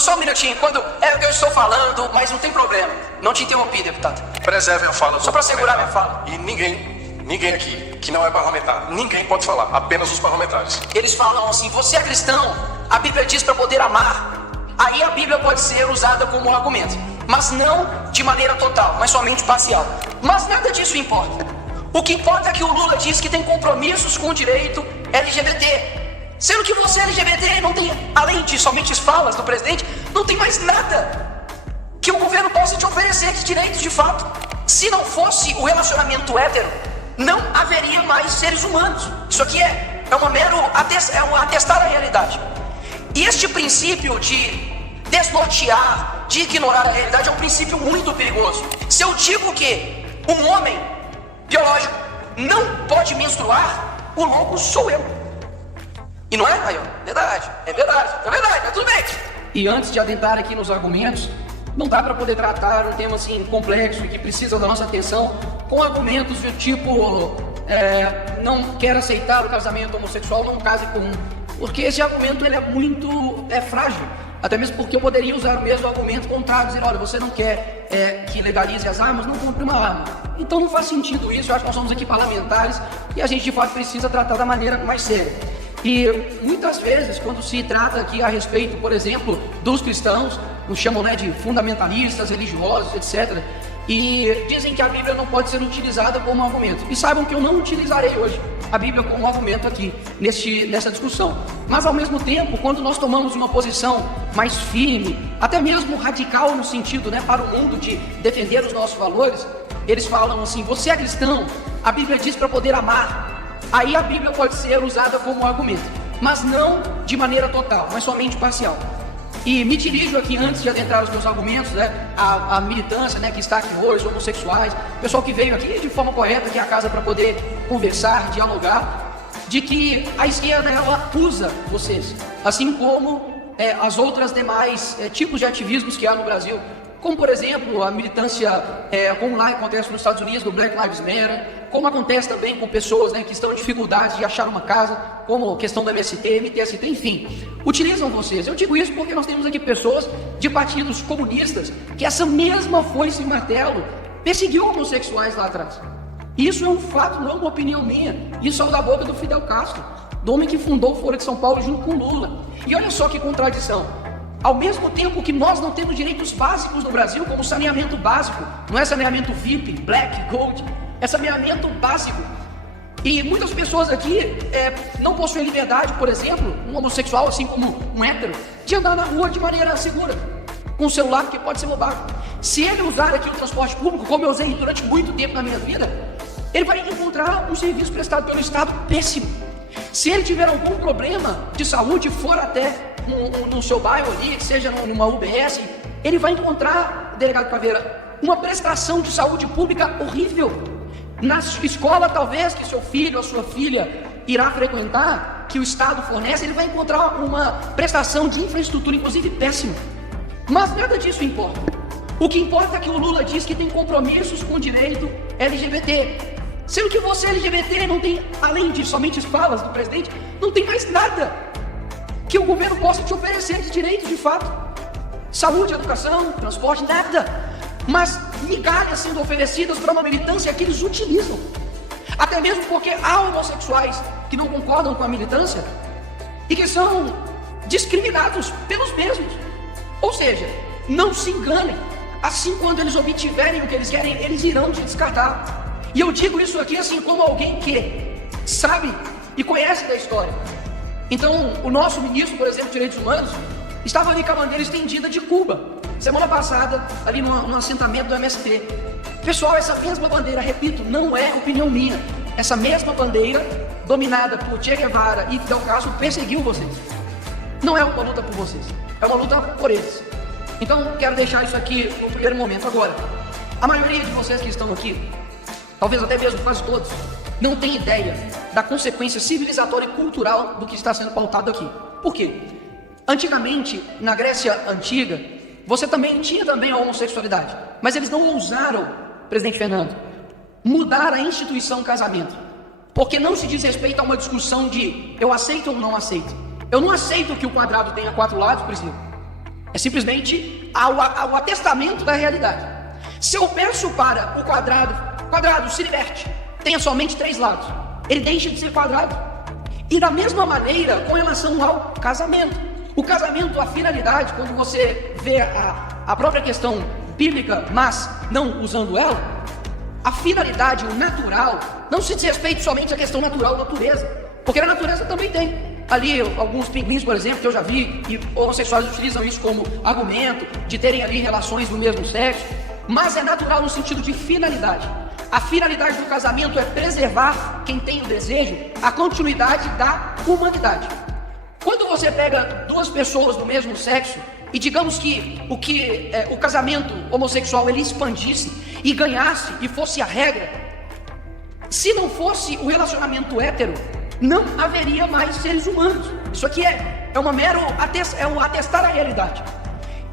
só um minutinho, eu estou falando, mas não tem problema. Não te interrompi, deputado. Preserve a fala do Só para segurar minha fala. E ninguém aqui, que não é parlamentar, ninguém pode falar, apenas os parlamentares. Eles falam assim, você é cristão, a Bíblia diz para poder amar. Aí a Bíblia pode ser usada como argumento, mas não de maneira total, mas somente parcial. Mas nada disso importa. O que importa é que o Lula diz que tem compromissos com o direito LGBT. Sendo que você LGBT não tem, além de somente as falas do presidente, não tem mais nada que o governo possa te oferecer de direitos de fato. Se não fosse o relacionamento hétero, não haveria mais seres humanos. Isso aqui é um atestar a realidade. E este princípio de desnortear, de ignorar a realidade é um princípio muito perigoso. Se eu digo que um homem biológico não pode menstruar, o louco sou eu. E não é, Raio? É verdade, tá tudo bem. E antes de adentrar aqui nos argumentos, não dá para poder tratar um tema assim complexo e que precisa da nossa atenção com argumentos do tipo não quer aceitar o casamento homossexual, não case com um. Porque esse argumento ele é muito frágil. Até mesmo porque eu poderia usar o mesmo argumento contrário, dizer, olha, você não quer que legalize as armas, não compre uma arma. Então não faz sentido isso, eu acho que nós somos aqui parlamentares e a gente de fato precisa tratar da maneira mais séria. E muitas vezes, quando se trata aqui a respeito, por exemplo, dos cristãos, nos chamam de fundamentalistas, religiosos, etc., e dizem que a Bíblia não pode ser utilizada como argumento. E saibam que eu não utilizarei hoje a Bíblia como argumento aqui, nessa discussão. Mas ao mesmo tempo, quando nós tomamos uma posição mais firme, até mesmo radical no sentido, para o mundo de defender os nossos valores, eles falam assim, você é cristão, a Bíblia diz para poder amar. Aí a Bíblia pode ser usada como argumento, mas não de maneira total, mas somente parcial. E me dirijo aqui, antes de adentrar os meus argumentos, a militância que está aqui hoje, os homossexuais, o pessoal que veio aqui de forma correta, aqui à casa para poder conversar, dialogar, de que a esquerda ela usa vocês, assim como as outras demais tipos de ativismos que há no Brasil, como por exemplo a militância, como lá acontece nos Estados Unidos, do Black Lives Matter, como acontece também com pessoas que estão em dificuldades de achar uma casa, como a questão do MST, MTST, enfim, utilizam vocês. Eu digo isso porque nós temos aqui pessoas de partidos comunistas que essa mesma foice e martelo perseguiu homossexuais lá atrás. Isso é um fato, não é uma opinião minha. Isso é da boca do Fidel Castro, do homem que fundou o Foro de São Paulo junto com Lula. E olha só que contradição. Ao mesmo tempo que nós não temos direitos básicos no Brasil, como saneamento básico, não é saneamento VIP, Black, Gold, é saneamento básico. E muitas pessoas aqui não possuem liberdade, por exemplo, um homossexual, assim como um hétero, de andar na rua de maneira segura, com um celular que pode ser roubado. Se ele usar aqui o transporte público, como eu usei durante muito tempo na minha vida, ele vai encontrar um serviço prestado pelo Estado péssimo. Se ele tiver algum problema de saúde, for até no seu bairro ali, seja numa UBS, ele vai encontrar, delegado Caveira, uma prestação de saúde pública horrível. Na escola, talvez, que seu filho ou sua filha irá frequentar, que o Estado fornece, ele vai encontrar uma prestação de infraestrutura, inclusive péssima. Mas nada disso importa. O que importa é que o Lula diz que tem compromissos com o direito LGBT. Sendo que você LGBT não tem, além de somente as falas do presidente, não tem mais nada que o governo possa te oferecer de direito de fato. Saúde, educação, transporte, nada. Mas migalhas sendo oferecidas para uma militância que eles utilizam. Até mesmo porque há homossexuais que não concordam com a militância e que são discriminados pelos mesmos. Ou seja, não se enganem. Assim, quando eles obtiverem o que eles querem, eles irão te descartar. E eu digo isso aqui assim como alguém que sabe e conhece da história. Então, o nosso ministro, por exemplo, de Direitos Humanos, estava ali com a bandeira estendida de Cuba, semana passada, ali no assentamento do MST. Pessoal, essa mesma bandeira, repito, não é opinião minha. Essa mesma bandeira, dominada por Che Guevara e Fidel Castro, perseguiu vocês. Não é uma luta por vocês, é uma luta por eles. Então, quero deixar isso aqui no primeiro momento. Agora, a maioria de vocês que estão aqui, talvez até mesmo quase todos, não tem ideia da consequência civilizatória e cultural do que está sendo pautado aqui. Por quê? Antigamente, na Grécia Antiga, você também tinha a homossexualidade, mas eles não ousaram, presidente Fernando, mudar a instituição casamento, porque não se diz respeito a uma discussão de eu aceito ou não aceito. Eu não aceito que o quadrado tenha 4 lados, por exemplo. É simplesmente o atestamento da realidade. Se eu peço para o quadrado se liberte, tenha somente 3 lados, ele deixa de ser quadrado. E da mesma maneira com relação ao casamento. O casamento, a finalidade, quando você vê a própria questão bíblica, mas não usando ela, a finalidade, o natural, não se diz respeito somente à questão natural, natureza, porque a natureza também tem. Ali, alguns pinguins, por exemplo, que eu já vi, e homossexuais utilizam isso como argumento de terem ali relações do mesmo sexo, mas é natural no sentido de finalidade. A finalidade do casamento é preservar, quem tem o desejo, a continuidade da humanidade. Quando você pega 2 pessoas do mesmo sexo, e digamos que o casamento homossexual ele expandisse e ganhasse e fosse a regra, se não fosse o relacionamento hétero, não haveria mais seres humanos. Isso aqui é um atestar a realidade.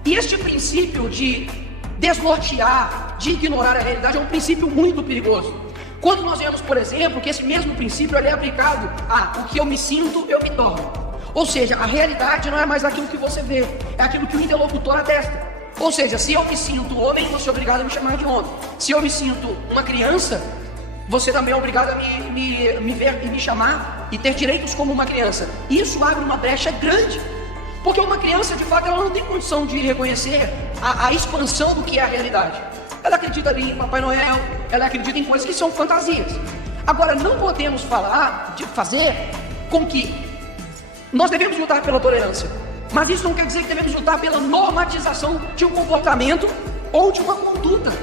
E este princípio de desnortear, de ignorar a realidade é um princípio muito perigoso. Quando nós vemos, por exemplo, que esse mesmo princípio ele é aplicado a o que eu me sinto, eu me torno. Ou seja, a realidade não é mais aquilo que você vê, é aquilo que o interlocutor atesta. Ou seja, se eu me sinto homem, você é obrigado a me chamar de homem. Se eu me sinto uma criança, você também é obrigado a me ver e me chamar e ter direitos como uma criança. Isso abre uma brecha grande, porque uma criança, de fato, ela não tem condição de reconhecer a expansão do que é a realidade. Ela acredita ali em Papai Noel, ela acredita em coisas que são fantasias. Agora, não podemos fazer com que nós devemos lutar pela tolerância, mas isso não quer dizer que devemos lutar pela normatização de um comportamento ou de uma conduta.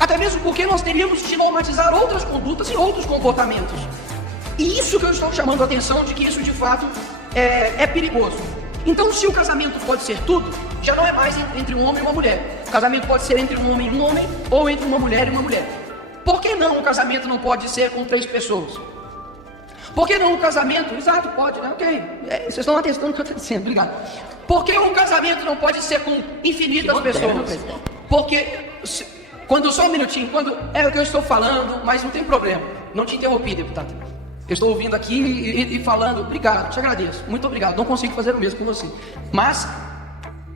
Até mesmo porque nós teríamos de normatizar outras condutas e outros comportamentos. E isso que eu estou chamando a atenção de que isso de fato é perigoso. Então, se o casamento pode ser tudo, já não é mais entre um homem e uma mulher. O casamento pode ser entre um homem e um homem, ou entre uma mulher e uma mulher. Por que não o casamento não pode ser com 3 pessoas? Por que não o casamento? Exato, pode, né? Ok. Vocês estão atestando o que eu estou dizendo, obrigado. Por que o casamento não pode ser com infinitas pessoas? Porque, só um minutinho, é o que eu estou falando, mas não tem problema. Não te interrompi, deputado. Eu estou ouvindo aqui e falando, obrigado, te agradeço, muito obrigado, não consigo fazer o mesmo com você. Mas,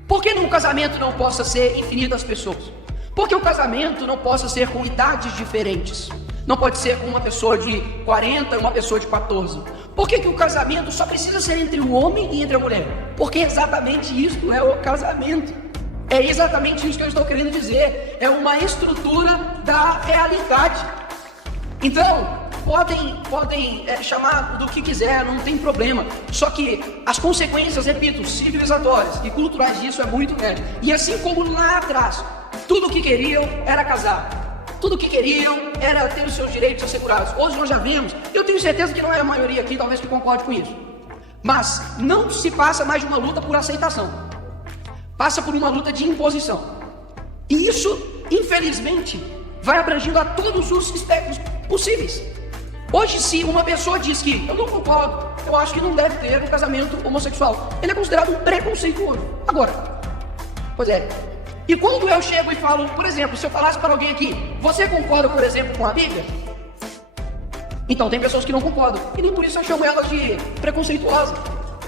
por que no casamento não possa ser infinitas pessoas? Por que o casamento não possa ser com idades diferentes? Não pode ser com uma pessoa de 40 e uma pessoa de 14. Por que o casamento só precisa ser entre o homem e entre a mulher? Porque exatamente isso é o casamento. É exatamente isso que eu estou querendo dizer. É uma estrutura da realidade. Então, podem chamar do que quiser, não tem problema. Só que as consequências, repito, civilizatórias e culturais disso é muito grande. E assim como lá atrás, tudo o que queriam era casar. Tudo o que queriam era ter os seus direitos assegurados. Hoje nós já vimos, eu tenho certeza que não é a maioria aqui, talvez que concorde com isso. Mas não se passa mais de uma luta por aceitação. Passa por uma luta de imposição. E isso, infelizmente, vai abrangindo a todos os espectros possíveis. Hoje, se uma pessoa diz que eu não concordo, eu acho que não deve ter um casamento homossexual, ele é considerado um preconceituoso. Agora, pois é. E quando eu chego e falo, por exemplo, se eu falasse para alguém aqui, você concorda, por exemplo, com a Bíblia? Então, tem pessoas que não concordam. E nem por isso eu chamo elas de preconceituosas.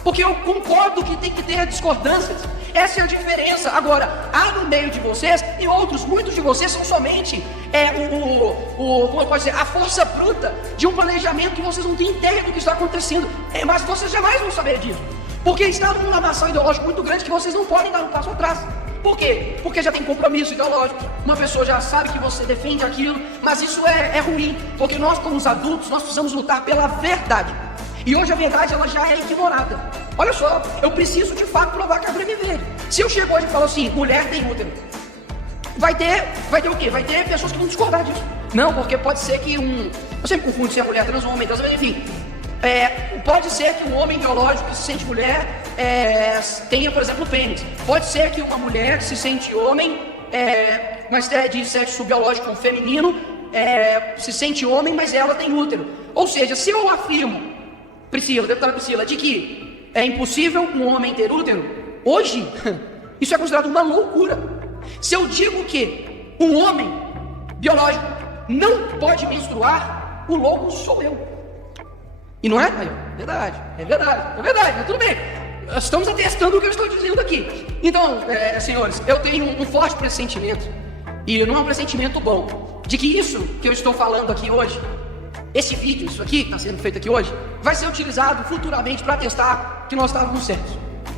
Porque eu concordo que tem que ter discordâncias. Essa é a diferença. Agora, há no meio de vocês e outros, muitos de vocês são somente como pode dizer, a força bruta de um planejamento que vocês não têm ideia do que está acontecendo. Mas vocês jamais vão saber disso. Porque está numa lamaçal ideológica muito grande que vocês não podem dar um passo atrás. Por quê? Porque já tem compromisso ideológico. Uma pessoa já sabe que você defende aquilo, mas isso é ruim, porque nós, como os adultos, nós precisamos lutar pela verdade. E hoje a verdade ela já é ignorada. Olha só, eu preciso de fato provar que é verde. Se eu chego hoje e falo assim, mulher tem útero, vai ter o quê? Vai ter pessoas que vão discordar disso. Não, porque pode ser que eu sempre confundo se é mulher trans ou homem trans, mas enfim. Pode ser que um homem biológico que se sente mulher tenha, por exemplo, pênis. Pode ser que uma mulher se sente homem, mas é de sexo biológico feminino, se sente homem, mas ela tem útero. Ou seja, se eu afirmo, deputada Priscila, de que é impossível um homem ter útero, hoje, isso é considerado uma loucura. Se eu digo que um homem biológico não pode menstruar, o louco sou eu. E não é? É verdade, mas tudo bem. Estamos atestando o que eu estou dizendo aqui. Então, senhores, eu tenho um forte pressentimento, e não é um pressentimento bom, de que isso que eu estou falando aqui hoje, esse vídeo, isso aqui que está sendo feito aqui hoje, vai ser utilizado futuramente para testar que nós estávamos certos.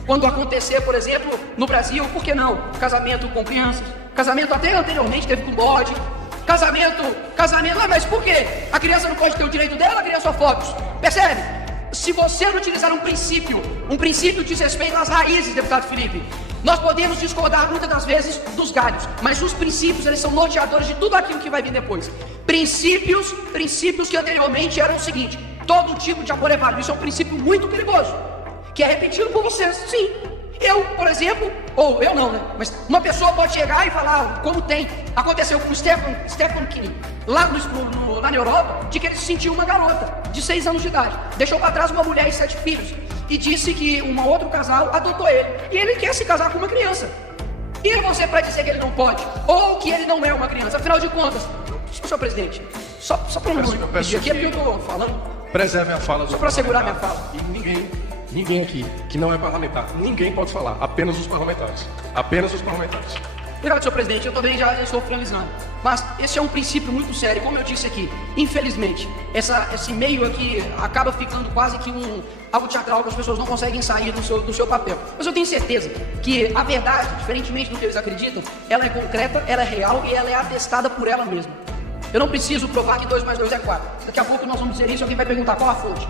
Quando acontecer, por exemplo, no Brasil, por que não? Casamento com crianças, casamento até anteriormente teve com bode, casamento, mas por quê? A criança não pode ter o direito dela a criar só fotos, percebe? Se você não utilizar um princípio diz respeito às raízes, deputado Felipe, nós podemos discordar muitas das vezes dos galhos, mas os princípios, eles são norteadores de tudo aquilo que vai vir depois. Princípios que anteriormente eram o seguinte: todo tipo de amor é válido. Isso é um princípio muito perigoso, que é repetido por vocês. Sim, eu, por exemplo, ou eu não, né? Mas uma pessoa pode chegar e falar, como aconteceu com o Stephen King, lá na Europa, de que ele se sentiu uma garota de 6 anos de idade, deixou para trás uma mulher e 7 filhos, e disse que um outro casal adotou ele, e ele quer se casar com uma criança. E você para dizer que ele não pode, ou que ele não é uma criança? Afinal de contas, senhor presidente, só para não pedir aqui, é porque eu estou falando. Preservem a fala. Só para segurar minha fala. E ninguém aqui que não é parlamentar, ninguém pode falar, apenas os parlamentares. Apenas os parlamentares. Obrigado, senhor presidente, eu também já estou finalizando. Mas esse é um princípio muito sério, como eu disse aqui. Infelizmente, esse meio aqui acaba ficando quase que algo teatral, que as pessoas não conseguem sair do seu papel. Mas eu tenho certeza que a verdade, diferentemente do que eles acreditam, ela é concreta, ela é real e ela é atestada por ela mesma. Eu não preciso provar que 2 mais 2 é 4. Daqui a pouco nós vamos dizer isso e alguém vai perguntar qual a fonte.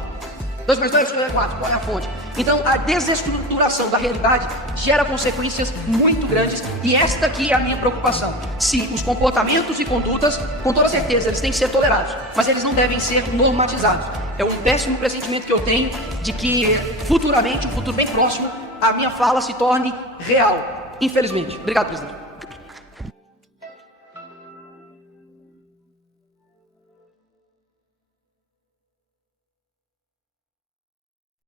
2 mais 2 é 4, qual é a fonte? Então, a desestruturação da realidade gera consequências muito grandes, e esta aqui é a minha preocupação. Se os comportamentos e condutas, com toda certeza, eles têm que ser tolerados, mas eles não devem ser normatizados. É um péssimo pressentimento que eu tenho de que futuramente, um futuro bem próximo, a minha fala se torne real. Infelizmente. Obrigado, presidente.